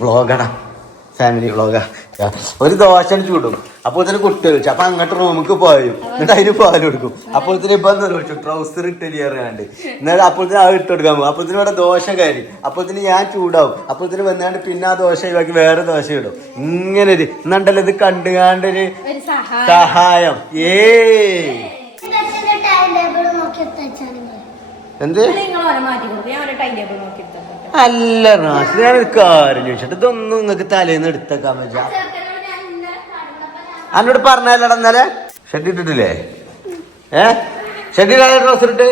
വ്ളോഗാടാ, family വ്ളോഗാ. ഒരു ദോശ ചൂടും, അപ്പോൾ തന്നെ കുട്ടി വെച്ചു. അപ്പൊ അങ്ങോട്ട് റൂമിക്ക് പോയും, എന്നിട്ട് അതിന് പാല് കൊടുക്കും. അപ്പോൾ തന്നെ ഇപ്പൊ വെച്ചു ട്രൗസർ ഇട്ടരിയാണ്ട്, എന്നാലും അപ്പോൾ തന്നെ അത് ഇട്ട് കൊടുക്കാൻ പോകും. അപ്പോൾ തന്നെ ഇവിടെ ദോശ കയറി, അപ്പോൾ തന്നെ ഞാൻ ചൂടാവും. അപ്പോൾ തന്നെ വന്നാണ്ട് പിന്നെ ആ ദോശ ഒഴിവാക്കി വേറെ ദോശ ഇടും. ഇങ്ങനെ ഒരു എന്നുണ്ടല്ലോ ഇത് കണ്ടുകാണ്ടൊരു സഹായം. എന്ത് അല്ല റാഷി, ഞാനൊരു കാര്യം ചോദിച്ചിട്ട് ഇതൊന്നും നിങ്ങക്ക് തലേന്ന് എടുത്തേക്കാൻ പറ്റാ. എന്നോട് പറഞ്ഞല്ലടാ ഇന്നലെ ഷെഡ് ഇട്ടിട്ടില്ലേ? ഷെഡില്ലാതെ ഡ്രസ് ഇട്ട്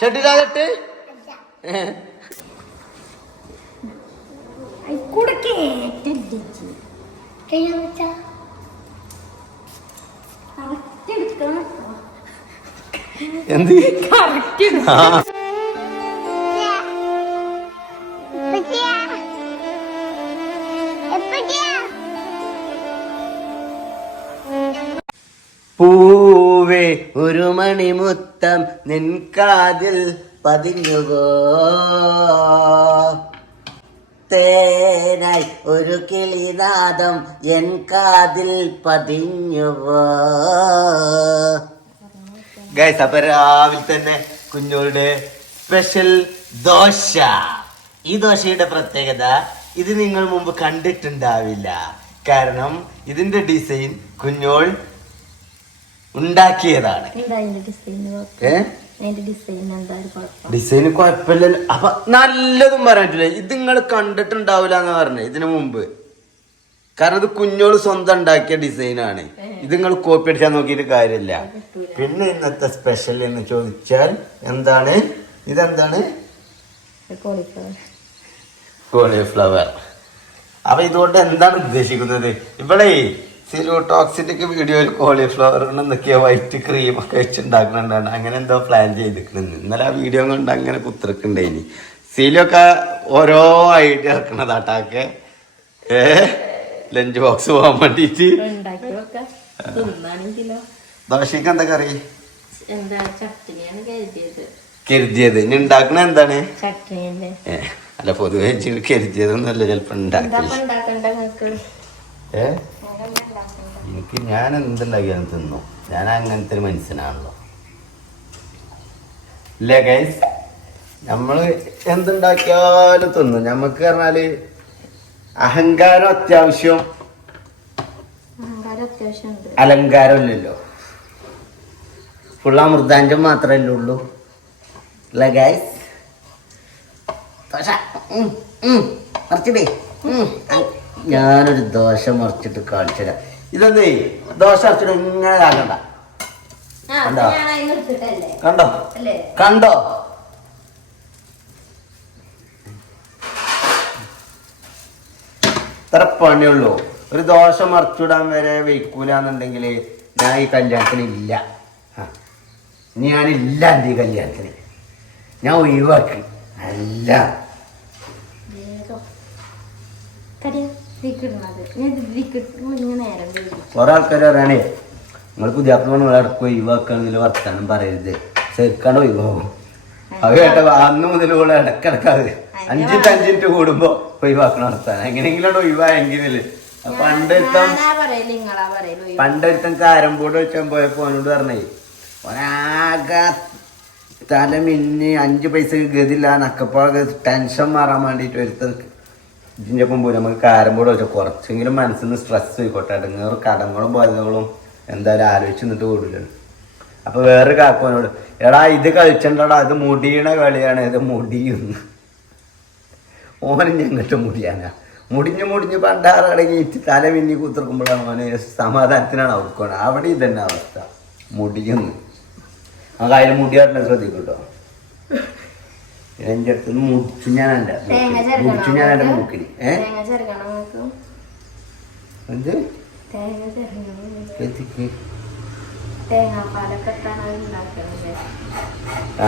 ഷെഡില്ലാതെ ഇട്ട് എന്ത് പൂവേ ഒരു മണിമുത്തം നിൻകാതിൽ പതിഞ്ഞുവോ, തേനായി ഒരു കിളിനാദം എൻ കാതിൽ പതിഞ്ഞുവോ. ഗൈസ്, അപ്പൊ രാവിലെ തന്നെ കുഞ്ഞോളുടെ സ്പെഷ്യൽ ദോശ. ഈ ദോശയുടെ പ്രത്യേകത ഇത് നിങ്ങൾ മുമ്പ് കണ്ടിട്ടുണ്ടാവില്ല. കാരണം ഇതിന്റെ ഡിസൈൻ കുഞ്ഞോൾ ഉണ്ടാക്കിയതാണ്. ഡിസൈന് കുഴപ്പമില്ലല്ലോ. അപ്പൊ നല്ലതും പറഞ്ഞിട്ടില്ല. ഇത് നിങ്ങൾ കണ്ടിട്ടുണ്ടാവില്ല എന്ന് പറഞ്ഞേ ഇതിനു മുമ്പ്. കാരണം ഇത് കുഞ്ഞോള് സ്വന്തം ഉണ്ടാക്കിയ ഡിസൈനാണ്. ഇത് നിങ്ങൾ കോപ്പി അടിച്ചാൽ നോക്കിയിട്ട് കാര്യമില്ല. പിന്നെ ഇന്നത്തെ സ്പെഷ്യൽ എന്ന് ചോദിച്ചാൽ എന്താണ്? ഇതെന്താണ്? കോളിഫ്ലവർ. അപ്പൊ ഇതുകൊണ്ട് എന്താണ് ഉദ്ദേശിക്കുന്നത്? ഇവിടെ സിറോടോക്സിന്റെ വീഡിയോയിൽ കോളിഫ്ലവർ എന്തൊക്കെയോ വൈറ്റ് ക്രീം ഒക്കെ വെച്ചുണ്ടാക്കുന്നുണ്ടാണ്. അങ്ങനെ എന്തോ പ്ലാൻ ചെയ്തിട്ടുണ്ട്. ഇന്നലെ ആ വീഡിയോ കൊണ്ട് അങ്ങനെ കുത്തിറക്കുണ്ടായിനി. സീലൊക്കെ ഓരോ ഐഡിയ ഇറക്കണതാട്ടൊക്കെ ലഞ്ച് ബോക്സ് പോകാൻ വേണ്ടിട്ട്. ദോശക്ക് എന്താ കറി കരുതിയത്? ഇനി ഉണ്ടാക്കണ എന്താണ്? അല്ല, പൊതുവെ കരുതിയതൊന്നുമല്ല ചിലപ്പോ ഉണ്ടാക്കി. എനിക്ക് ഞാൻ എന്തുണ്ടാക്കിയാലും തിന്നു. ഞാൻ അങ്ങനത്തെ ഒരു മനുഷ്യനാണല്ലോ. ഇല്ലേ ഗൈസ്? നമ്മള് എന്തുണ്ടാക്കിയാലും തിന്നു. ഞമ്മക്ക് പറഞ്ഞാല് അഹങ്കാരം അത്യാവശ്യം, അലങ്കാരം ഇല്ലല്ലോ. ഫുൾ അമൃതാഞ്ചം മാത്രല്ലേ ഉള്ളൂ. അല്ലേ ഗൈസ്? ദോശ മറിച്ചിട്ടേ ഞാനൊരു ദോശ മറിച്ചിട്ട് കാണിച്ചത്. ഇതൊന്നേ ദോശ മറിച്ചിട്ട് ഇങ്ങനെ ആക്കണ്ട. കണ്ടോ കണ്ടോ കണ്ടോ? ഇത്ര പണിയുള്ളൂ. ഒരു ദോശ മറിച്ചിടാൻ വരെ വെയ്ക്കൂലെന്നുണ്ടെങ്കിൽ ഞാൻ ഈ കല്യാണത്തിന് ഇല്ല. ഞാനില്ല. എൻ്റെ ഈ കല്യാണത്തിന് ഞാൻ ഒഴിവാക്കി. അല്ല, കുറെ ആൾക്കാർ പറയാനേ നിങ്ങൾ പുതിയാപ്പിള ഇടക്ക് ഒഴിവാക്കുകയാണെങ്കിൽ വർത്താനം പറയരുത്, ചെറുക്കാണ്ട് ഒഴിവാകും. അത് കേട്ട അന്ന് മുതൽ കൂടെ ഇടക്കിടക്കാത് 5 കൂടുമ്പോ ഒഴിവാക്കണം വർത്താനം. എങ്ങനെയെങ്കിലും ഒഴിവായെങ്കിലല്ലേ. പണ്ടൊരുത്തം കാരംബോർഡ് വെച്ചാൽ പോയപ്പോ അവനോട് പറഞ്ഞേ, ഒരാകെ തല മിന്നി 5 പൈസക്ക് ഗതില്ല നക്കപ്പാകെ ടെൻഷൻ മാറാൻ വേണ്ടിട്ട് ഒരുത്തം ഇതിൻ്റെ ഒപ്പം പോലും നമുക്ക് കാരംബോർഡ് വെച്ചാൽ കുറച്ചെങ്കിലും മനസ്സിൽ നിന്ന് സ്ട്രെസ് പോയിക്കോട്ടെ. ഇടങ്ങേറും കടങ്ങളും ബാധ്യതകളും എന്തായാലും ആലോചിച്ച് നിന്നിട്ട് കൂടില്ലല്ലോ. അപ്പൊ വേറെ കാക്കോനോട്, എടാ ഇത് കളിച്ചണ്ടടാ, ഇത് മുടിയണ കളിയാണ്, ഇത് മുടിയുന്നു. ഓനും ഞങ്ങട്ട് മുടിയാനാ. മുടിഞ്ഞ് പണ്ടാറടങ്ങിയിട്ട് തല മിന്നി കുത്തിർക്കുമ്പോഴാണ് ഓന് സമാധാനത്തിനാണ് അവർക്കോണം. അവിടെ ഇതന്നെ അവസ്ഥ, മുടിയുന്നു. ആ കാര്യം മുടിയാറിനെ ശ്രദ്ധിക്കൂട്ടോ. എന്റെ അടുത്ത് മുടിച്ചു ഞാൻ എന്റെ മൂക്കിന്. എന്ത്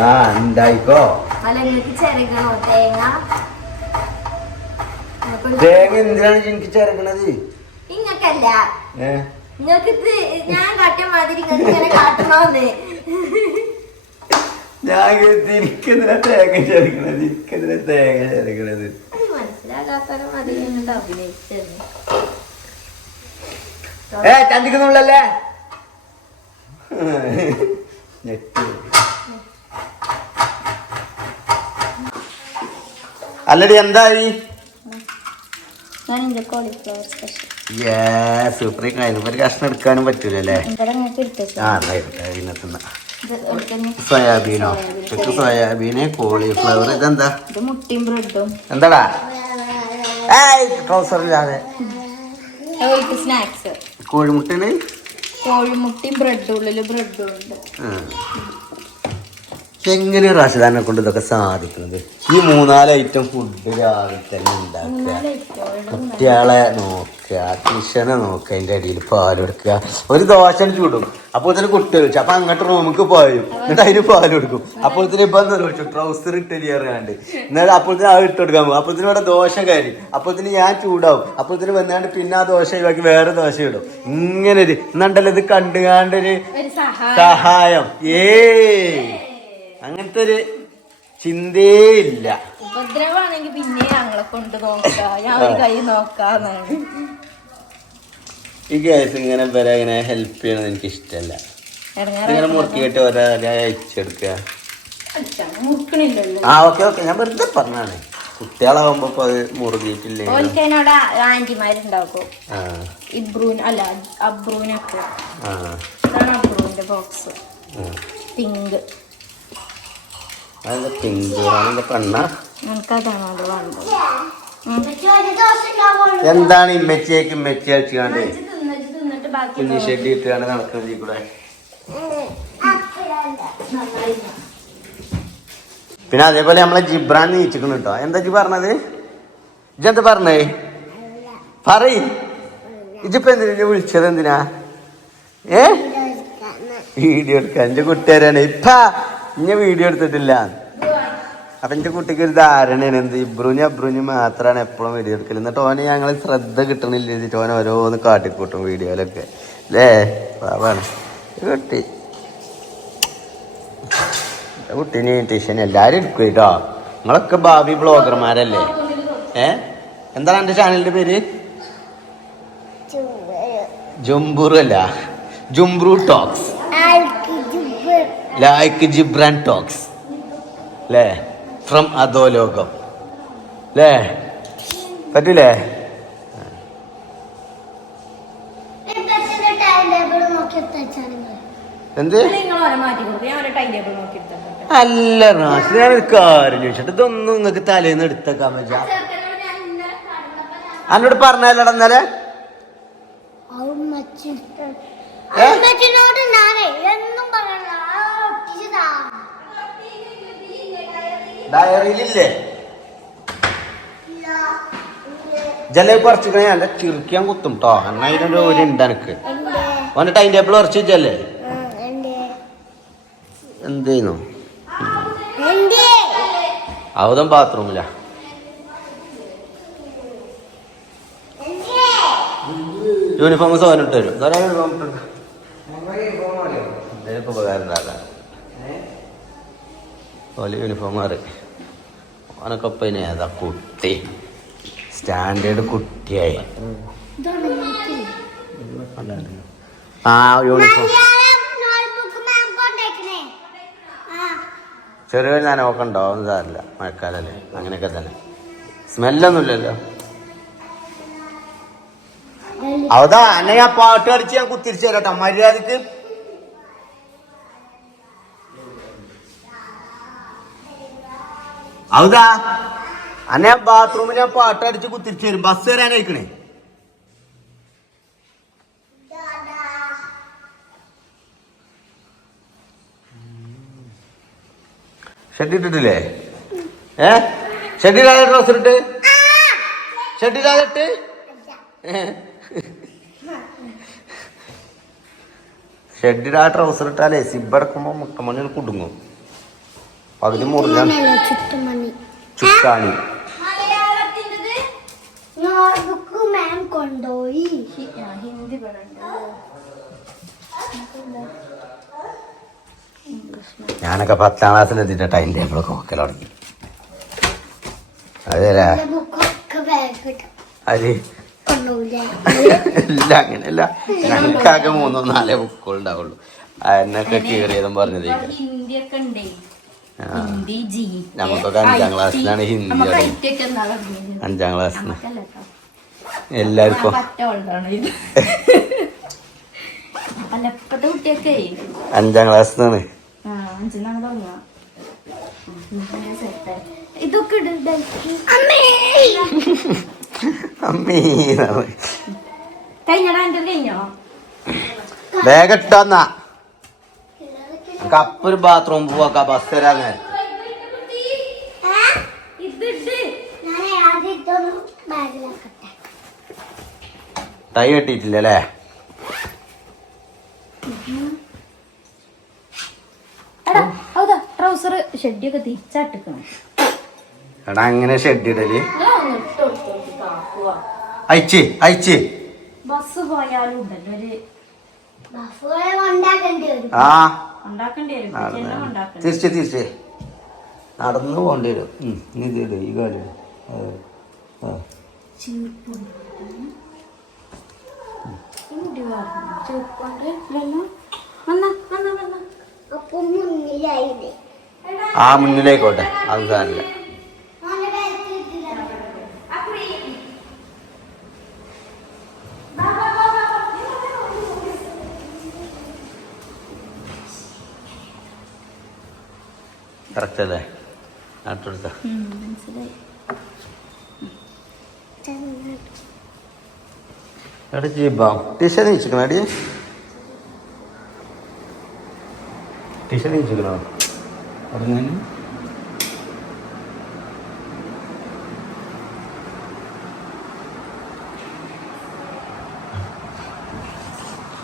ആ ഉണ്ടായിക്കോ. തേങ്ങ എന്തിനാണ് എനിക്ക് ചേർക്കണത്? ഞാൻ എനിക്കെതിരെ തേങ്ങ ചേർക്കണത് എനിക്കെതിരെ തേങ്ങ ചേർക്കണത് ചന്തിക്കുന്നുള്ളല്ലേ അല്ലടി എന്തായി സൂപ്പർ ഒരു കഷ്ണം എടുക്കാനും പറ്റൂലല്ലേ സോയാബീനോ സോയാബീന് കോളിഫ്ലവർ ഇതെന്താ എന്താടാ ട്രൗസറില്ലാതെ സ്നാക്സ് കോഴിമുട്ടന് കോഴിമുട്ടയും ബ്രെഡും ഉള്ളില് ബ്രെഡും ഉണ്ട്. എങ്ങനെ റാഷിദാനെ കൊണ്ട് ഇതൊക്കെ സാധിക്കുന്നത്? ഈ 4 ഐറ്റം ഫുഡ് രാവിലെ തന്നെ ഉണ്ടാക്കുക, കുട്ടികളെ നോക്കുക, കിഷനെ നോക്കുക, അതിൻ്റെ അടിയിൽ പാൽ കൊടുക്കുക, ഒരു ദോശ ചൂടും, അപ്പോൾ തന്നെ കുട്ടി വെച്ചു, അപ്പൊ അങ്ങോട്ട് റൂമിക്ക് പോയും, എന്നിട്ട് അതിന് പാൽ കൊടുക്കും, അപ്പോൾ തന്നെ ഇപ്പൊ വെച്ചു ട്രൗസർ ഇട്ടരി അറിയാണ്ട്, എന്നാൽ അപ്പോൾ തന്നെ അത് ഇട്ട് കൊടുക്കാൻ പോകും, അപ്പോൾ തന്നെ ഇവിടെ ദോശ കയറി, അപ്പോൾ തന്നെ ഞാൻ ചൂടാവും, അപ്പോൾ തന്നെ വന്നാണ്ട് പിന്നെ ആ ദോശ ഒഴിവാക്കി വേറെ ദോശ ഇടും, ഇങ്ങനെ ഒരു എന്നുണ്ടല്ലോ ഇത് കണ്ടുകാണ്ടൊരു സഹായം. അങ്ങനത്തെ ഒരു ചിന്തയേ ഇല്ല. ഉപദ്രവാണെങ്കിൽ പിന്നെ ഞങ്ങളെ കൊണ്ട് നോക്കാം, ഞാൻ ഒരു കൈ നോക്കാന്നാണ്. ഈ ഗ്യാസ് ഇങ്ങനെ വരെ ഇങ്ങനെ ഹെൽപ്പ് ചെയ്യണത് എനിക്ക് ഇഷ്ടമല്ല. ഇങ്ങനെ മുറുക്കിയിട്ട് ഓരോ അയച്ചെടുക്കുക. ഓക്കെ ഞാൻ വെറുതെ പറഞ്ഞാണ്, കുട്ടികളാവുമ്പോ ഇപ്പൊ അത് മുറുകിയിട്ടില്ലേ. ആന്റിമാരുണ്ടാക്കും ഇബ്രൂൻ അല്ല അബ്രൂനൊക്കെ. ഇതാണ് അബ്രൂന്റെ ബോക്സ്, പിങ്ക്. അതെന്താ പിങ്ക് പെണ്ണ? എന്താണ് ഇമ്മച്ചിയേക്ക് ഇമ്മച്ചി അടിച്ചാണ്ട് കുഞ്ഞി ഷെഡി ഇട്ടാണ്ട് നടക്കുന്നത് കൂടെ? പിന്നെ അതേപോലെ നമ്മളെ ജിബ്രാൻ നീച്ചിക്കണം കേട്ടോ. എന്താ ഇജ്ജ് പറഞ്ഞത്? ഇജ്ജെന്താ പറഞ്ഞേ? പറയ്. ഇജ്ജിപ്പോ എന്തിനാ വിളിച്ചത്? എന്തിനാ? വീഡിയോ എടുക്കാൻ. എന്റെ കുട്ടികാരാണ് ഇപ്പ ഇന്നെ വീഡിയോ എടുത്തിട്ടില്ല. അപ്പൊ എന്റെ കുട്ടിക്ക് ഒരു ധാരണയാണ്, എന്ത് ഇബ്രൂന് മാത്രമാണ് എപ്പോഴും വീഡിയോ എടുക്കല്. എന്നിട്ട് ഓനെ ഞങ്ങൾ ശ്രദ്ധ കിട്ടണില്ല, ഓനെ ഓരോന്ന് കാട്ടിക്കൂട്ടും വീഡിയോയിലൊക്കെ അല്ലേ. പാവാണ് കുട്ടി. കുട്ടീനെ ട്യൂഷൻ എല്ലാരും എടുക്കും കേട്ടോ. നിങ്ങളൊക്കെ ഭാവി ബ്ലോഗർമാരല്ലേ? എന്താണ് എന്റെ ചാനലിന്റെ പേര്? ജുംബൂർ അല്ല, ജുംബ്രു ടോക്സ്, ലൈക്ക് ജിബ്രാൻ ടോക്സ് അല്ലേ, ഫ്രം അധോലോകം അല്ലേ? പറ്റൂലേ? എന്ത് അല്ല റാഷി, ഞാനൊരു കാര്യം ചോദിച്ചിട്ട് ഇതൊന്നും നിങ്ങക്ക് തലേന്ന് എടുത്തേക്കാൻ പറ്റാ? എന്നോട് പറഞ്ഞല്ലടാ ഇന്നലെ. ഡയറിയിലില്ലേ ജല പറിച്ചിക്കണേ അല്ല ചിരിക്കാൻ കുത്തും കേട്ടോ. എന്നാ അതിനൊരു ഒരു ഉണ്ട് എനിക്ക്. ഓന്റെ ടൈം ടേബിൾ പറിച്ചല്ലേ? എന്തേന്നു അവതം ബാത്റൂമില്ല. യൂണിഫോം സോനിട്ട് തരും. എന്തെങ്കിലും ഉപകാരം ഉണ്ടാക്കാൻ ഓല് യൂണിഫോം മാറി. ഓനൊക്കെ ഇപ്പം ഇനി ഏതാ കുട്ടി, സ്റ്റാൻഡേർഡ് കുട്ടിയായി. ആ യൂണിഫോം ചെറിയ ഞാൻ നോക്കണ്ടോ? ഒന്നും സാരില്ല, മഴക്കാലല്ലേ, അങ്ങനെയൊക്കെ തന്നെ. സ്മെല്ലൊന്നുമില്ലല്ലോ. അവതാ എന്നെ ഞാൻ പാട്ട് അടിച്ച് ഞാൻ കുത്തിരിച്ചു തരാട്ടോ മര്യാദക്ക്. അവതാ അന്നെ ഞാൻ ബാത്റൂമിൽ ഞാൻ പാട്ട് അടിച്ച് കുത്തിരിച്ചു തരും. ബസ് വരാനയക്കണേ. ഷെഡിട്ടിട്ടില്ലേ? ഷെഡിടാതെ ട്രൗസർ ഇട്ട്, ഷെഡിടാതെ ഇട്ട്. ഷെഡിടാ ട്രൗസർ ഇട്ടാലേ സിബടക്കുമ്പോ മുട്ടമണി കുടുങ്ങും. പകുതി മുറിഞ്ഞാണ് ചുക്കാണി. കൊണ്ടോയി ഹിന്ദി ഞാനൊക്കെ 10ാം ക്ലാസ്സിലെത്തിയിട്ട് ടൈം ടേബിൾ നോക്കൽ തുടങ്ങി. അതേല്ലേ അത് ഇല്ല അങ്ങനെയല്ല, ഞങ്ങൾക്കാകെ 3-4 ബുക്കുകൾ ഉണ്ടാവുള്ളൂ. എന്നൊക്കെ കീറിയതും പറഞ്ഞത് നമുക്കൊക്കെ 5ാം ക്ലാസ്സിലാണ് ഹിന്ദി. 5ാം ക്ലാസ്സിന് എല്ലാവർക്കും 5ാം ക്ലാസ്സിനാണ്. വേഗട്ടാന്നാ കപ്പൊരു ബാത്റൂം പോവാ ബസ് തരാങ്ങ. ടൈ കെട്ടിയിട്ടില്ലല്ലേ? ട്രൗസർ ഷെഡിയൊക്കെ തിരിച്ചാട്ടിക്കണം. എടാ അങ്ങനെ ഷെഡ് ഇടല് അയച്ച് ബസ് പോയാലും ഉണ്ടല്ലോ തിരിച്ച് നടന്നു പോണ്ടി വരും. ഇത് ഈ കാര്യം ആ മുന്നിലേക്കോട്ടെ. അത് സാരില്ല. കറക്റ്റ് അല്ലേ? നാട്ടെടുത്ത എടാ ജീബാ ടീഷർ നീച്ചിക്കണോ? അടി ടീഷർ നീച്ചിക്കണോ? പറഞ്ഞു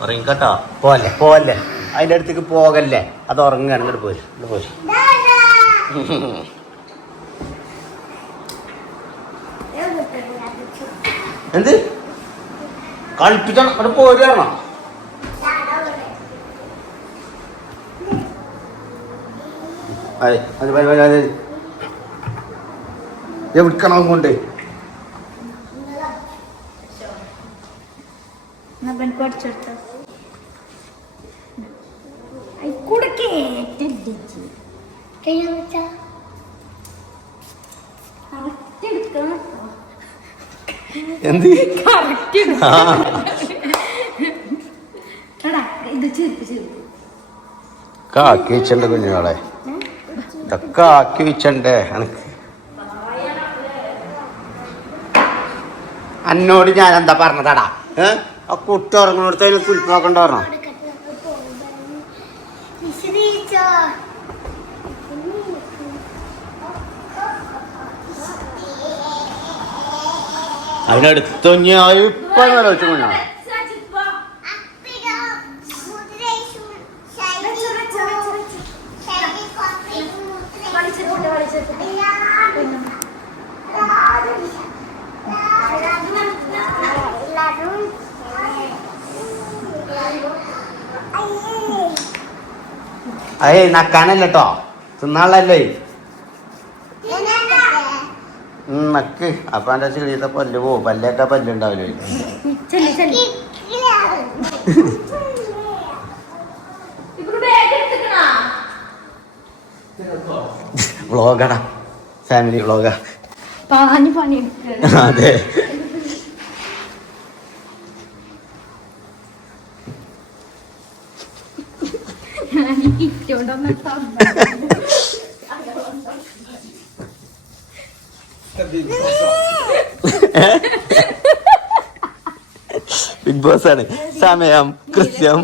ഉറങ്ങിക്കട്ടോ. പോവല്ലേ അതിൻ്റെ അടുത്തേക്ക് പോകല്ലേ. അത് ഉറങ്ങുകയാണ്. ഇങ്ങോട്ട് പോര്. എന്ത് കളിപ്പിക്കണം? അവിടെ പോരുകയാണോ? അതെ അത് എവിടുക്കണോ കൊണ്ട് എന്ത് ആക്കി വെച്ചണ്ടേ കുഞ്ഞുങ്ങളെ? ഇതൊക്കെ ആക്കി വെച്ചണ്ടേ? എന്നോട് ഞാൻ എന്താ പറഞ്ഞതാടാ? ആ കുട്ടി ഉറങ്ങുന്നിടത്ത് അതിന് കുളിപ്പാക്കണ്ട പറഞ്ഞോ? അതിനടുത്ത് ഇപ്പൊ ആലോചിച്ചു കുഞ്ഞാണ്. അയേ നക്കാനല്ലോ തിന്നാളല്ലേ നക്ക്. അപ്പൊ എന്റെ ചെറിയത്തെ പല്ല് പോവും. പല്ലൊക്കെ പല്ലുണ്ടാവില്ലേ? വ്ളോഗാടാ, ഫാമിലി വ്ളോഗാ. അതെ ബിഗ് ബോസ് ആണ്. സമയം കൃത്യം.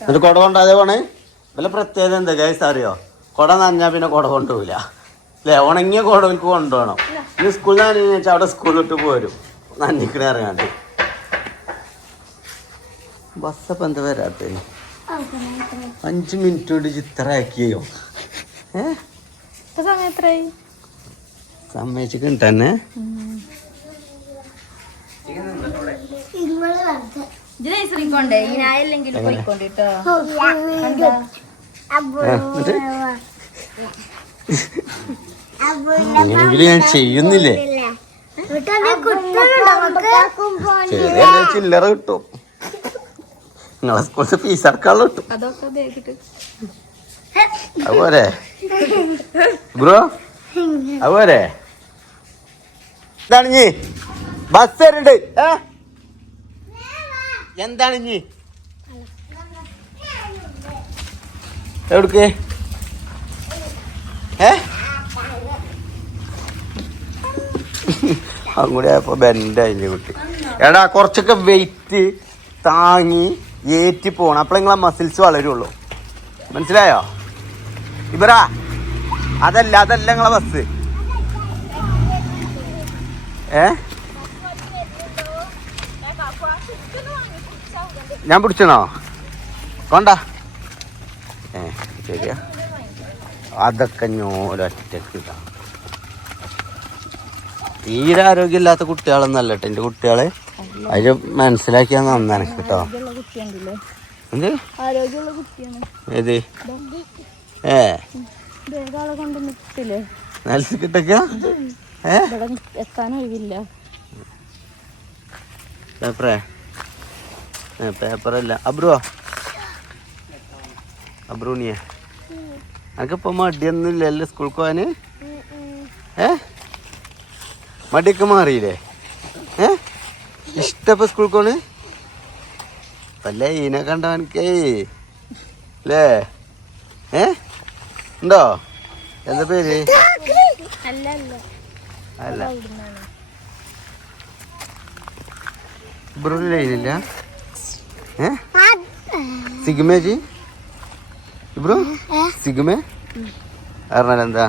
എന്നിട്ട് കുട കൊണ്ടാതെ പോണേ? വല്ല പ്രത്യേകത എന്താ ഗൈസ് അറിയോ? കുട നനഞ്ഞാ പിന്നെ കുട കൊണ്ടുപോവില്ല അല്ലേ? ഉണങ്ങിയ കുട എനിക്ക് കൊണ്ടുപോകണം. ഇനി സ്കൂളിൽ നനഞ്ഞു വെച്ചാൽ അവിടെ സ്കൂളിലിട്ട് പോരും. നന്ദിക്കണ ഇറങ്ങാണ്ട് ബസ്സപ്പം എന്താ വരാത്ത 5 മിനിറ്റ് കൊണ്ട് ചിത്രയാക്കിയോ സമ്മതിച്ചിട്ട് തന്നെ അങ്ങനെങ്കിലും ഞാൻ ചെയ്യുന്നില്ലേ ചെറിയ ചില്ലറ കിട്ടും നിങ്ങളെ സ്കൂളത്തെ ഫീസ് അടക്കാനുള്ള കിട്ടും അതുപോലെ ബ്രോ അതുപോലെ എന്താണ് ഇഞ്ഞി ബസ് വരുന്നുണ്ട് എന്താണ് ഇഞ്ഞി എവിടേക്ക് അങ്ങോട്ട് ആയപ്പോ ബെൻഡായില്ലേ കുട്ടി എടാ കുറച്ചൊക്കെ വെയിറ്റ് താങ്ങി ഏറ്റി പോണം അപ്പോൾ നിങ്ങളെ മസിൽസ് വളരുള്ളൂ മനസ്സിലായോ ഇബറാ അതല്ല നിങ്ങളെ ബസ് ഞാൻ പിടിച്ചണോ കൊണ്ട ശരിയാ അതൊക്കെ ഞോരൊറ്റക്ക് തീരെ ആരോഗ്യമില്ലാത്ത കുട്ടികളൊന്നല്ല കേട്ടോ എൻ്റെ കുട്ടികളെ അതില് മനസ്സിലാക്കിയാൽ നന്നാണ് കേട്ടോ എന്ത് ഏത് കിട്ടക്ക പേപ്പറല്ല അബ്രൂണിയെ അനക്കിപ്പോ മടിയൊന്നുമില്ലല്ലോ സ്കൂൾക്ക് പോവാന് മടിയൊക്കെ മാറിയില്ലേ ഇഷ്ടപ്പോ സ്കൂൾക്ക് പോണ് അല്ലേ ഈനെ കണ്ടവനക്കേ അല്ലേ ഉണ്ടോ എന്താ പേര് അല്ല ബ്രൂണില്ല സിഗ്മേജി ബ്രോ സിഗ്മേ അറിഞ്ഞാൽ എന്താ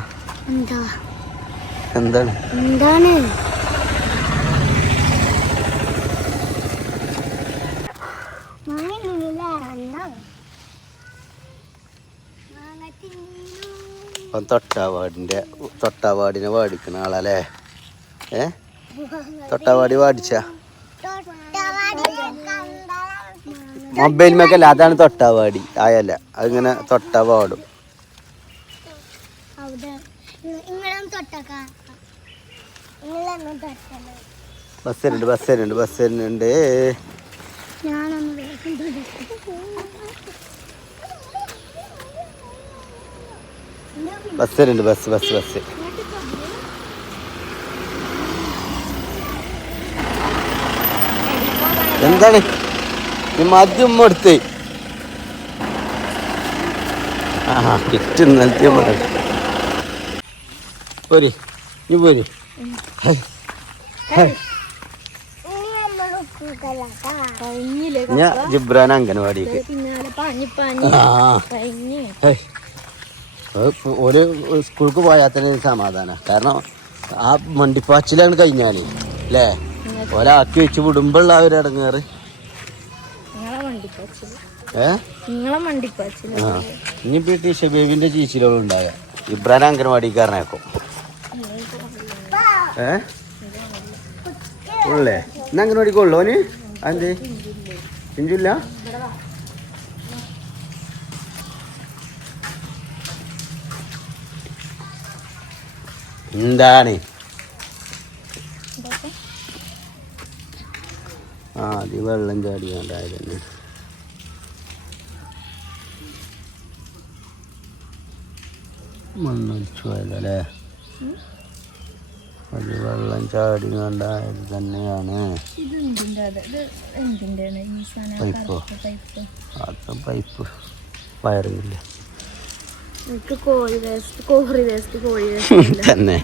എന്താണ് തൊട്ടാവാടിനെ വാടിക്കുന്ന ആളല്ലേ തൊട്ടാവാടി വാടിച്ച മൊബൈൽ മേക്കല്ല അതാണ് തൊട്ടാവാടി ആയല്ല അതിങ്ങനെ തൊട്ടാവാടും ബസ് വരുന്നുണ്ട് ബസ് എന്താണ് ഈ മദ്യം എടുത്ത് കിറ്റ് നൽകിയ പോരി നീ പോരി ഞാൻ ജിബ്രാൻ അംഗനവാടിക്ക് ഒരു സ്കൂൾക്ക് പോയാൽ തന്നെ സമാധാനം കാരണം ആ മണ്ടിപ്പാച്ചിലാണ് കഴിഞ്ഞാല് അല്ലേ ഒരാക്കി വെച്ച് വിടുമ്പോഴുള്ള ഒരു ഇടങ്ങേറ് ഇനിയിപ്പോ ഷബീബിന്റെ ചീച്ചിലോളം ഉണ്ടായ ഇബ്രാൻ അംഗനവാടിക്കാരനാക്കും ഉള്ളേ ഇന്ന് അംഗനവാടിക്കുള്ളൂ ഓന് അതെന്ത് ചിഞ്ചില്ല എന്താണ് അത് വെള്ളം ചാടി കണ്ടായിരുന്നു മണ്ണൊലിച്ചു പോയതല്ലേ അത് വെള്ളം ചാടി കണ്ടായത് തന്നെയാണ് പൈപ്പോ അത് പൈപ്പ് വയറിങ്ങില്ല തന്നെ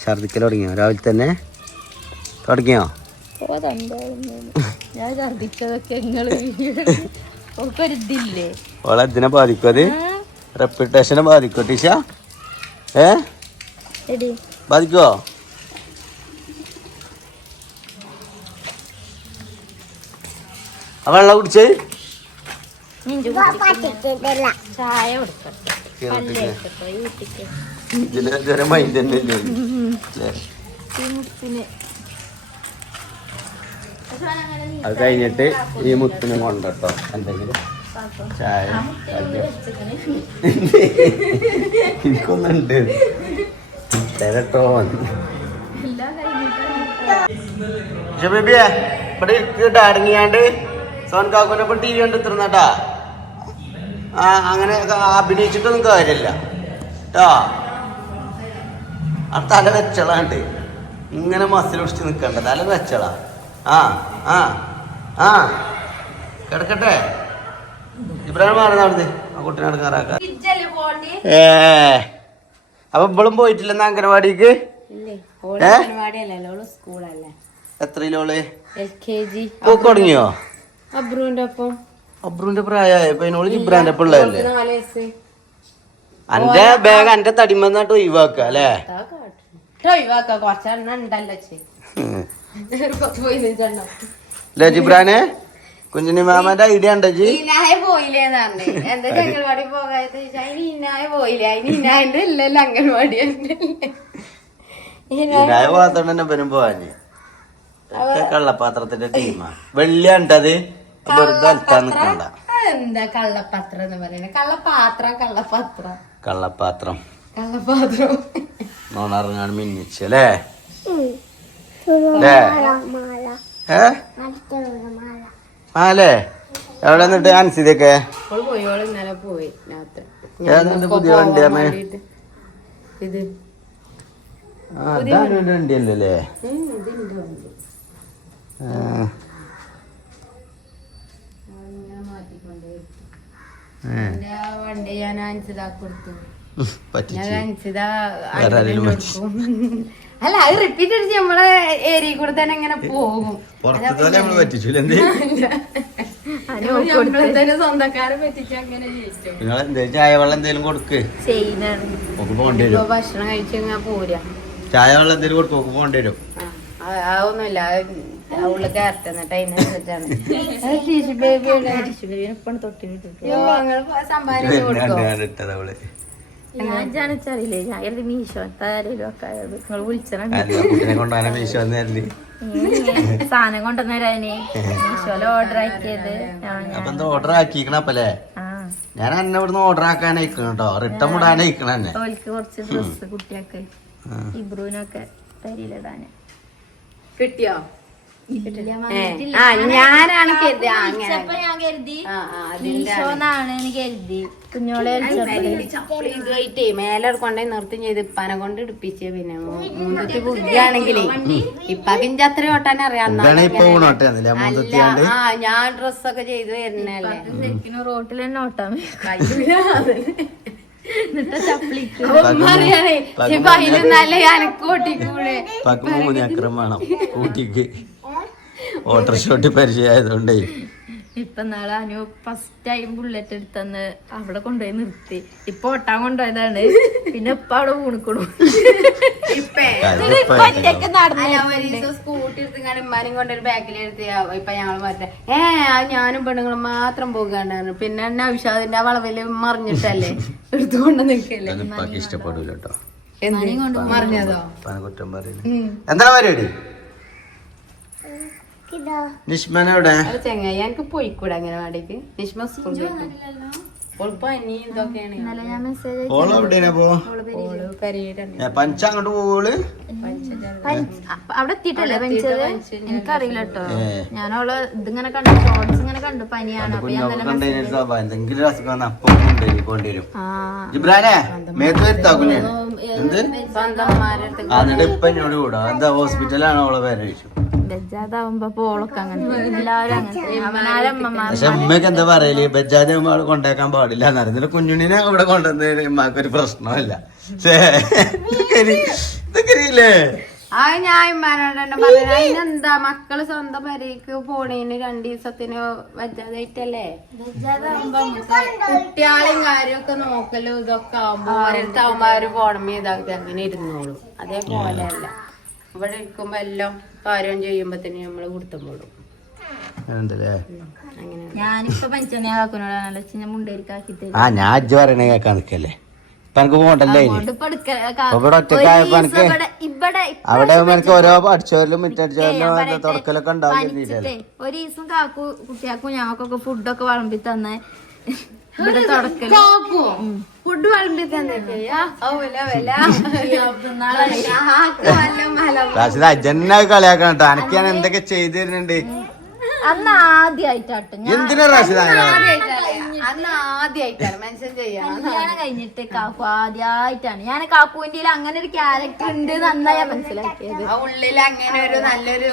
ഛർദിക്കൽ തുടങ്ങിയോ രാവിലെ തന്നെ തുടങ്ങിയോ ഞാൻ ഛർദിച്ചതൊക്കെ ഒരിതില്ലേ ഓളെ ഇതിനെ ബാധിക്കും അത് റെപ്യൂട്ടേഷനെ ബാധിക്കോ ടീഷ എടി ബാധിക്കോ വെള്ളം കുടിച്ച് ചായ കൊടുക്കട്ടെ ഇതിലെ മൈൻഡ് തന്നെ ഇല്ലേ അത് കഴിഞ്ഞിട്ട് ഈ മുത്തിനും കൊണ്ടോ എന്തെങ്കിലും ചായ എനിക്കൊന്നുണ്ട് തരട്ടോ ബേബിയെ ഇവിടെ ഇരിക്കട്ടെ അടങ്ങിയാണ്ട് സോൻ കാക്കുനപ്പം ടി വി കണ്ട് ഇത്തിരുന്നട്ടാ അങ്ങനെ അഭിനയിച്ചിട്ടൊന്നും കാര്യമില്ല കേട്ടോ ആ തല വെച്ചളാണ്ട് ഇങ്ങനെ മസിൽ ഒടിച്ച് നിൽക്കണ്ട തല വെച്ചളാ ആ കിടക്കട്ടെ ഇബ്രാഹിം മാറുന്ന അവിടുന്ന് ആ കുട്ടീനെ അടുക്കാറാക്ക അപ്പൊ ഇവളും പോയിട്ടില്ലെന്ന അംഗനവാടിക്ക് എത്രയിലോള് പോക്ക് തുടങ്ങിയോ അബ്രുവിന്റെ പ്രായമായ അതിനോട് ഇബ്രാന്റെ പിള്ളേരല്ലേ അന്റെ ബാഗ് അന്റെ തടിമെന്നാട്ട് ഒഴിവാക്ക അല്ലേ ജിബ്രാനെ കുഞ്ഞിനി മാമന്റെ ഐഡിയ ഉണ്ടോ ജി ഇനായ പാത്രം തന്നെ വരും പോവാന് കള്ളപ്പാത്രത്തിന്റെ ടീമാ വെള്ളിയാണ്ടത് വെറുതെ അൽത്താൻ നിക്കണ്ട എന്താ കള്ളപ്പത്രം എന്ന് പറയുന്നത് കള്ളപ്പാത്രം നോണറിഞ്ഞാണ് മിന്നിച്ചല്ലേ മാലേ എവിടെ നിന്നിട്ട് അൻസിതൊക്കെ പുതിയ വണ്ടിയാണ് വണ്ടിയല്ലേ വണ്ടി ഞാൻ അൻസിതാ കൊടുത്തു അല്ല അത് റിപ്പീറ്റ് അടിച്ച് നമ്മളെ ഏരിയ കൂടെ തന്നെ ഇങ്ങനെ പോകും സ്വന്തക്കാരെ പറ്റിച്ച് അങ്ങനെ ചായ വെള്ളം എന്തേലും കൊടുക്ക് ഭക്ഷണം കഴിച്ച് പോരാ ചായ വെള്ളം എന്തേലും കൊടുക്കും പോകേണ്ടി വരും അതൊന്നുമില്ല അവള് കയറട്ടെ എന്നിട്ട് അതിനനുസരിച്ചാണ് സംഭാവന കൊടുക്കും ഞാൻ ജാണിച്ചറിയില്ലേ ഞാൻ കരുതി മീശോ നിങ്ങൾ സാധനം കൊണ്ടുവന്നേരാന് മീശോയില് ഓർഡർ ആക്കിയത് ഓർഡർ ആക്കിക്കണപ്പല്ലേ ഞാൻ എന്നെ ഇവിടുന്ന് ഓർഡർ ആക്കാനയക്കണം കേട്ടോ റിട്ടേൺ വിടാനയക്കണം തന്നെ ഓൽക്ക് കുറച്ച് ഡ്രസ് കുട്ടിയൊക്കെ ഇബ്രുവിനൊക്കെ തരിയിലിടാന് കിട്ടിയോ ഞാനാണ് കരുതി കുഞ്ഞോളെ മേലെ കൊണ്ടേ നിർത്തി ചെയ്ത് ഇപ്പാനെ കൊണ്ട് ഇടിപ്പിച്ച് പിന്നെ മൂന്നത്തി ബുദ്ധിയാണെങ്കിലേ ഇപ്പക്കിഞ്ച അത്ര ഓട്ടാൻ അറിയാം ഞാൻ ഡ്രസ്സൊക്കെ ചെയ്ത് വരുന്നല്ലേ റോട്ടിൽ തന്നെ ഓട്ടാൻ ഓട്ടോറിക്ഷോട്ടി പരിചയമായതുകൊണ്ടേ ഇപ്പൊ നാളെ അനു ഫസ്റ്റ് ടൈം ബുള്ളറ്റ് എടുത്തന്ന് അവിടെ കൊണ്ടുപോയി നിർത്തി ഇപ്പൊ ഓട്ടാൻ കൊണ്ടുപോയതാണ് പിന്നെ ഇപ്പൊ അവിടെ വീണിക്കണു സ്കൂട്ടി എടുത്ത് ഉമ്മാനും കൊണ്ടൊരു ബാക്കിലെടുത്ത് ഇപ്പൊ ഞങ്ങള് മറ്റേ ഞാനും പെണ്ണുങ്ങളും മാത്രം പോകാണ്ടായിരുന്നു പിന്നെ എന്നെ ആവശ്യത്തിന്റെ ആ വളവില് മറിഞ്ഞിട്ടല്ലേ എടുത്തുകൊണ്ട് നിൽക്കല്ലേ ഇഷ്ടപ്പെടൂല കേട്ടോ മറിഞ്ഞതോ കുറ്റം പറയുന്നത് എന്താ പരിപാടി നിഷ്മന എവിടെ ചെങ്ങായി എനിക്ക് പോയിക്കൂടെ അങ്ങനെ വാടേക്ക് നിഷ്മ സ്കൂളിൽ പഞ്ച അങ്ങോട്ട് പോള് അവിടെ എത്തിയിട്ടല്ലേ പഞ്ചത് എനിക്കറിയില്ല കേട്ടോ ഞാനവള് ഇതിങ്ങനെ കണ്ടു ഷോർട്സ് ഇങ്ങനെ കണ്ടു പനിയാണ് എന്തെങ്കിലും അസുഖം അപ്പം കൊണ്ടുവരും ജിബ്രാനെ എന്നിട്ട് ഇപ്പൊ എന്നോട് കൂടാ എന്താ ഹോസ്പിറ്റലാണ് അവളെ പേര് ചോദിച്ചു പക്ഷെ ഉമ്മക്ക് എന്താ പറയല് ബജാജ് കൊണ്ടേക്കാൻ പാടില്ല എന്നറിയുന്നില്ല കുഞ്ഞുണ്ണിനെ ഇവിടെ കൊണ്ടുവന്നതിന് ഉമ്മാക്കൊരു പ്രശ്നമില്ല ഇതൊക്കെ ആ ഞാൻ ഇമ്മാനോട് തന്നെ പറഞ്ഞു അതിനെന്താ മക്കള് സ്വന്തം പെരേക്ക് പോണേന് 2 ദിവസത്തിന് വജ്ജാതായിട്ടല്ലേ. കുട്ടികളെയും കാര്യമൊക്കെ നോക്കലും ഇതൊക്കെ ആവുമ്പോ ഓരോരുത്താവുമ്പോ അവര് പോണമേ ഇതാക്കി അങ്ങനെ ഇരുന്നോളും. അതേപോലെയല്ല ഇവിടെ ഇരിക്കുമ്പോ എല്ലാം കാര്യം ചെയ്യുമ്പോഴത്തേന് നമ്മള് കൊടുത്തും പോടും. ഞാനിപ്പോ പഞ്ചനെ കാക്കുന്നോടാണല്ലോ മുണ്ടേരിക്കാക്കി ആ ഞാൻ അജ്ജ് പറയണേ കേക്കാൻ നിക്കല്ലേ. ഇപ്പൊ എനിക്ക് പോകണ്ടല്ലേ ഇവിടെ ഒറ്റക്കായപ്പോ എനിക്ക് അവിടെ എനിക്ക് ഓരോ അടിച്ചോലും മുറ്റടിച്ചോലും തുടക്കലൊക്കെ ഉണ്ടാവും. ഒരു ദിവസം കാക്കു കുട്ടിയാക്കും ഞങ്ങൾക്കൊക്കെ ഫുഡൊക്കെ വിളമ്പി തന്നെ ഇവിടെ തുടക്കല് ഫുഡ് വിളമ്പി തന്നെ അജന്നെ കളിയാക്കണം കേട്ടോ. അനക്ക് ഞാൻ എന്തൊക്കെ ചെയ്തു തരുന്നുണ്ട്. അന്ന് ആദ്യായിട്ടാട്ടോ എന്തിനാ റാഷിദ അന്ന് ആദ്യമായിട്ടാണ് മെൻഷൻ ചെയ്യണം. കല്യാണം കഴിഞ്ഞിട്ട് കാക്കു ആദ്യമായിട്ടാണ് ഞാൻ കാക്കുവിന്റെ അങ്ങനെ ഒരു ക്യാരക്ടർ ഉണ്ട് നന്നായി മനസ്സിലാക്കിയത്. ആ ഉള്ളിൽ അങ്ങനെ ഒരു നല്ലൊരു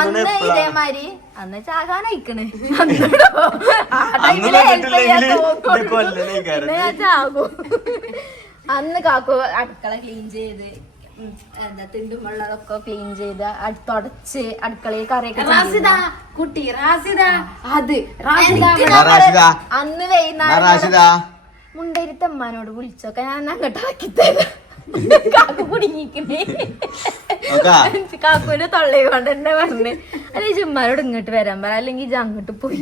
അന്ന് ഇതേമാതിരി അന്ന് ചാകാനയക്കണ് ഞാൻ ചാകും. അന്ന് കാക്കു അടുക്കള ക്ലീൻ ചെയ്ത് എന്താ തിണ്ടും വെള്ളമൊക്കെ ക്ലീൻ ചെയ്ത് തുടച്ച് അടുക്കളയിൽ കറിയൊക്കെ കുട്ടി റാസിദ അത് അന്ന് വൈകുന്നേരം മുണ്ടേരിത്തമ്മാനോട് വിളിച്ചൊക്കെ ഞാൻ അങ്ങോട്ട് ആക്കി തരാം. കാക്കു കുടുങ്ങിക്കണേ കാക്കുവിന്റെ തൊള്ളയെ കൊണ്ട് തന്നെ പറഞ്ഞ് അല്ലെ ചുമ്മാരോട് ഇങ്ങോട്ട് വരാൻ പറ അല്ലെങ്കിൽ ഇത് അങ്ങോട്ട് പോയി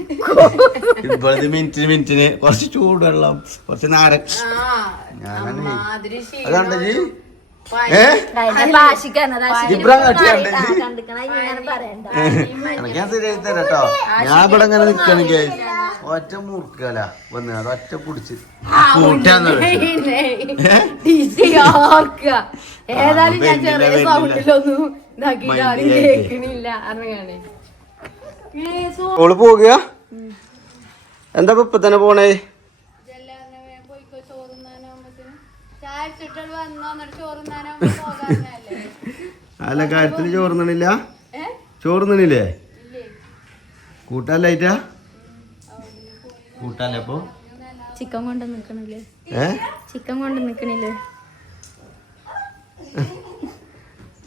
മിനിറ്റിന് കുറച്ച് ചൂടുവെള്ളം കുറച്ച് നാരൻ ഞാൻ ശരിയായി തരാട്ടോ. ഞാൻ ഇവിടെ ഇങ്ങനെ നിക്കണെങ്കിൽ ഒറ്റ മുറുക്കല വന്ന് അത് ഒറ്റ പിടിച്ച് ഏതായാലും ഞാൻ ചെറിയ സൗണ്ടിലൊന്നും കേൾക്കണില്ല അറിയാണേ. ഓള് പോകുക എന്താ ഇപ്പൊ തന്നെ പോണേ? അല്ല കാര്യത്തിന് ചോറുന്നില്ല ചോറുന്നില്ലേ കൂട്ടല്ലായിട്ടാ കൂട്ടല്ലേ അപ്പൊ ചിക്കൻ കൊണ്ട് നിക്കണില്ലേ ചിക്കൻ കൊണ്ട് നിക്കണില്ലേ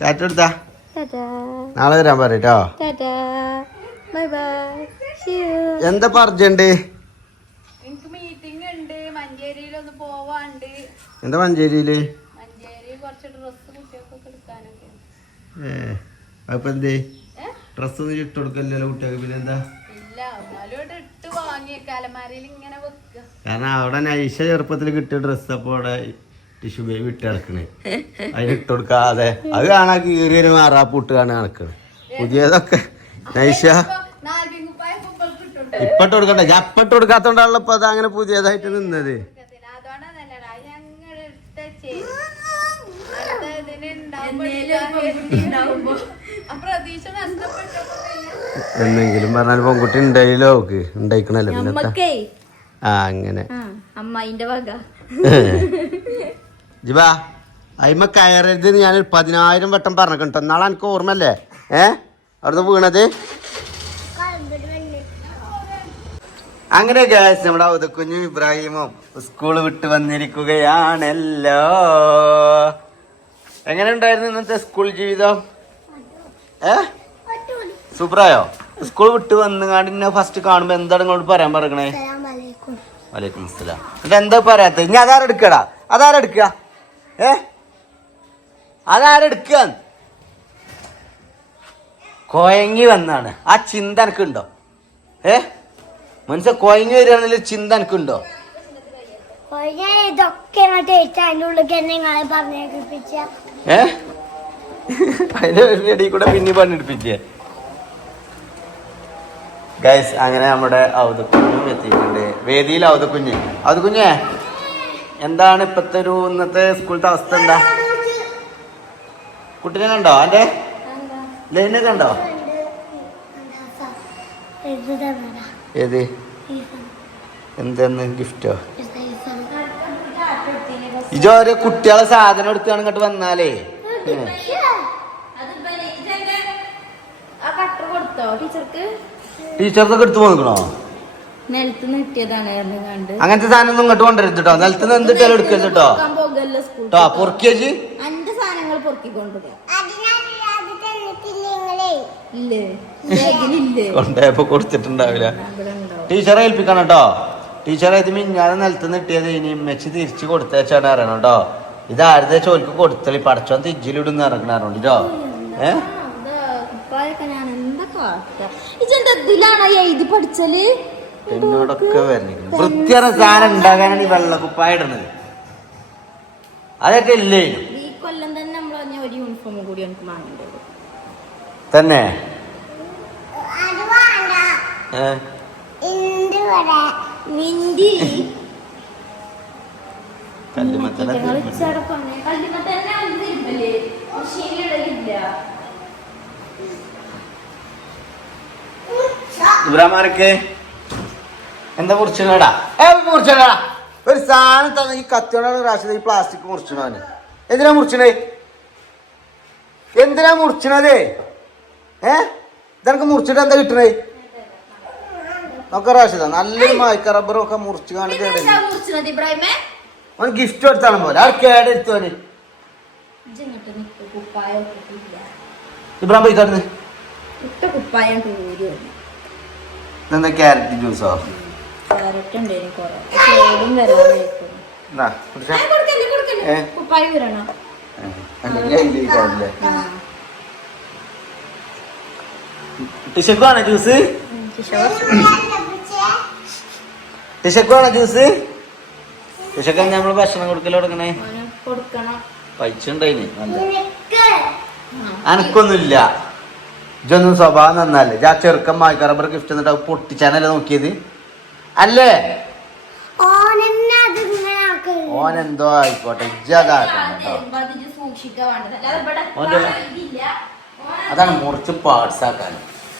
ടാറ്റ എടുത്താ നാളെ വരാൻ പറയട്ടോ. എന്താ അർജന്റ്? എനിക്ക് മീറ്റിംഗ് ഉണ്ട് മഞ്ചേരിയിലൊന്ന് പോവാണ്ട്. എന്താ മഞ്ചേരിയില്? മഞ്ചേരി കുറച്ച് ഡ്രസ് കുട്ടികൾക്കൊക്കെ എടുക്കാനൊക്കെ. അപ്പൊ എന്തേ ഡ്രസ് ഒന്നും ഇട്ട് കൊടുക്കല്ലോ കുട്ടികൾക്ക്? പിന്നെ എന്താ ഇല്ല എന്നാലും ഇട്ട് വാങ്ങിയേക്ക അലമാരയിൽ ഇങ്ങനെ വെക്കുക. കാരണം അവിടെ നൈഷ ചെറുപ്പത്തിൽ കിട്ടിയ ഡ്രസ്സ് അപ്പൊ അവിടെ ടിഷ്യൂ ബേബി ഇട്ട് നടക്കണേ അതിന് ഇട്ട് കൊടുക്കാതെ അത് കാണാ കീറിയൊരു മാറാപ്പൂട്ട് കാണാൻ നടക്കണേ. പുതിയതൊക്കെ നൈഷ ഇപ്പൊ ഇട്ട് കൊടുക്കണ്ട ഞാൻ ഇപ്പൊ ഇട്ട് കൊടുക്കാത്തോണ്ടാണല്ലോ ഇപ്പൊ അത് അങ്ങനെ പുതിയതായിട്ട് നിന്നത്. എന്നെങ്കിലും പറഞ്ഞാൽ പെൺകുട്ടി ഉണ്ടായില്ലോ ഓക്ക് ഉണ്ടായിക്കണല്ലോ പിന്നെ ആ അങ്ങനെ അമ്മായിന്റെ വക ജിബാ അയിമ കയറരുത് ഞാൻ 10,000 വട്ടം പറഞ്ഞിട്ടോ. നാളെ എനിക്ക് ഓർമ്മല്ലേ അവിടുന്ന് വീണത്. അങ്ങനെ ഗൈസ് നമ്മുടെ അവതക്കുഞ്ഞും ഇബ്രാഹിമും സ്കൂള് വിട്ട് വന്നിരിക്കുകയാണല്ലോ. എങ്ങനെ ഉണ്ടായിരുന്നു ഇന്നത്തെ സ്കൂൾ ജീവിതം? സൂപ്പറായോ? സ്കൂൾ വിട്ട് വന്നുകാണ്ട് എന്നെ ഫസ്റ്റ് കാണുമ്പോ എന്താണ് നിങ്ങളോട് പറയാൻ പറയണേ? വലൈക്കും അസ്സലാം. എന്നിട്ട് എന്താ പറയാത്ത? ഇനി അതാരെടുക്കടാ അതാരെടുക്ക അതാരെടുക്ക കൊയങ്ങി വന്നാണ്. ആ ചിന്ത എനിക്കുണ്ടോ? മനസ്സിൽ കൊയങ്ങി വരികയാണെങ്കിലും ചിന്ത എനിക്കുണ്ടോ? അതിന്റെ ഇടയിൽ കൂടെ പിന്നെ പണിയെടുപ്പിച്ചേ. ഗൈസ് അങ്ങനെ നമ്മുടെ അവതക്കുഞ്ഞും എത്തിയിട്ടുണ്ട് വേദിയിൽ. അവതക്കുഞ്ഞേ എന്താണ് ഇപ്പത്തെ ഒരു ഇന്നത്തെ സ്കൂളത്തെ അവസ്ഥ? എന്താ കുട്ടീനെ കണ്ടോ? അതിന്റെ ലൈനെ കണ്ടോ? ഏത് എന്തെന്ന് ഗിഫ്റ്റോ? ഇജോരോ കുട്ടികളെ സാധനം എടുത്താണ് ഇങ്ങോട്ട് വന്നാലേ ടീച്ചർക്കൊക്കെ എടുത്തു പോകണോ? നിലത്ത് കിട്ടിയതാണ്. അങ്ങനത്തെ സാധനം ഒന്നും ഇങ്ങോട്ട് കൊണ്ടുവരുത് കേട്ടോ. നിലത്ത് നിന്ന് എന്തിട്ടാലും എടുക്കരുത് കേട്ടോ. സ്കൂൾ ട്ടോ പൊറുക്കിയേജി അന്റെ സാധനങ്ങൾ പൊറുക്കിക്കൊണ്ടുപോകും ഇല്ലേ ബാഗിലില്ലേ കൊണ്ടേപ്പോ കൊടുത്തിട്ടുണ്ടാവില്ല ഇവിടെ ഉണ്ടാവും ടീച്ചറെ ഏൽപ്പിക്കണം കേട്ടോ ടീച്ചറെ ഇത് മിഞ്ഞാതെ നിലത്ത് നിട്ടിയത് ഇനി മെച്ച് തിരിച്ചു കൊടുത്തേച്ചാണ് അറിയണം കേട്ടോ ഇത് ആരുടെ ചോദിക്ക് കൊടുത്തളി പടച്ചോൻ തിജ്ജിലിടുന്ന് ഇറങ്ങണാറുണ്ട് കേട്ടോ കുപ്പായൊക്കെ ഞാൻ എന്താ കാട്ടുക ഇജെന്താ ഇതിലാണ് എഴുതി പഠിച്ചല് എന്നോടൊക്കെ വരുന്നില്ല വൃത്തിயான സാധനം ഉണ്ടാകാനാണ് ഈ വെള്ളക്കുപ്പായ ഇടുന്നത് അതൊക്കെ ഇല്ലേ ഈ കൊല്ലം തന്നെ നമ്മൾ പറഞ്ഞ ഒരു യൂണിഫോം കൂടി എനിക്ക് വാങ്ങേണ്ടത് തന്നെ മിന്തി കല്ലുമത്തല ഇബ്രാമാരൊക്കെ എന്താ മുറിച്ചടാ മുറിച്ചടാ ഒരു സാധനം തന്നെ ഈ കത്തിയോടാണ് പ്രാവശ്യം ഈ പ്ലാസ്റ്റിക് മുറിച്ചണോന് എന്തിനാ മുറിച്ചണേ എന്തിനാ മുറിച്ചണതേ ഇതെനക്ക് മുറിച്ചിട്ട് എന്താ കിട്ടണേ നോക്ക റാഷിദ നല്ലൊരു മായ്ക്ക റബ്ബറും ഒക്കെ മുറിച്ച് കാണിക്കണ്ടേ ഓന് ഗിഫ്റ്റ് കൊടുത്താണ് പോലെ ആ കേടെടുത്തോന് ഇബ്രാഹിം പോയി കടന്ന് കുപ്പായം ഇതെന്താ ക്യാരറ്റ് ജ്യൂസോ കുപ്പായം വരണോ ടിഷക്കുവാണോ ജ്യൂസ് ടിഷക്കുവാണോ ജ്യൂസ് ടിഷക്ക നമ്മള് ഭക്ഷണം കൊടുക്കല് തുടങ്ങണേ പൈസ ഉണ്ടായിന് അനക്കൊന്നുമില്ല ഇതൊന്നും സ്വഭാവം നന്നല്ലേ ആ ചെറുക്കൻ മായ്ക്കറബർ ഗിഫ്റ്റ് എന്നിട്ട് അത് പൊട്ടിച്ചാനല്ലേ നോക്കിയത് അല്ലേ ഓനെന്തോ ആയിക്കോട്ടെ അതാണ് മുറിച്ച് പാർട്സ് ആക്കാൻ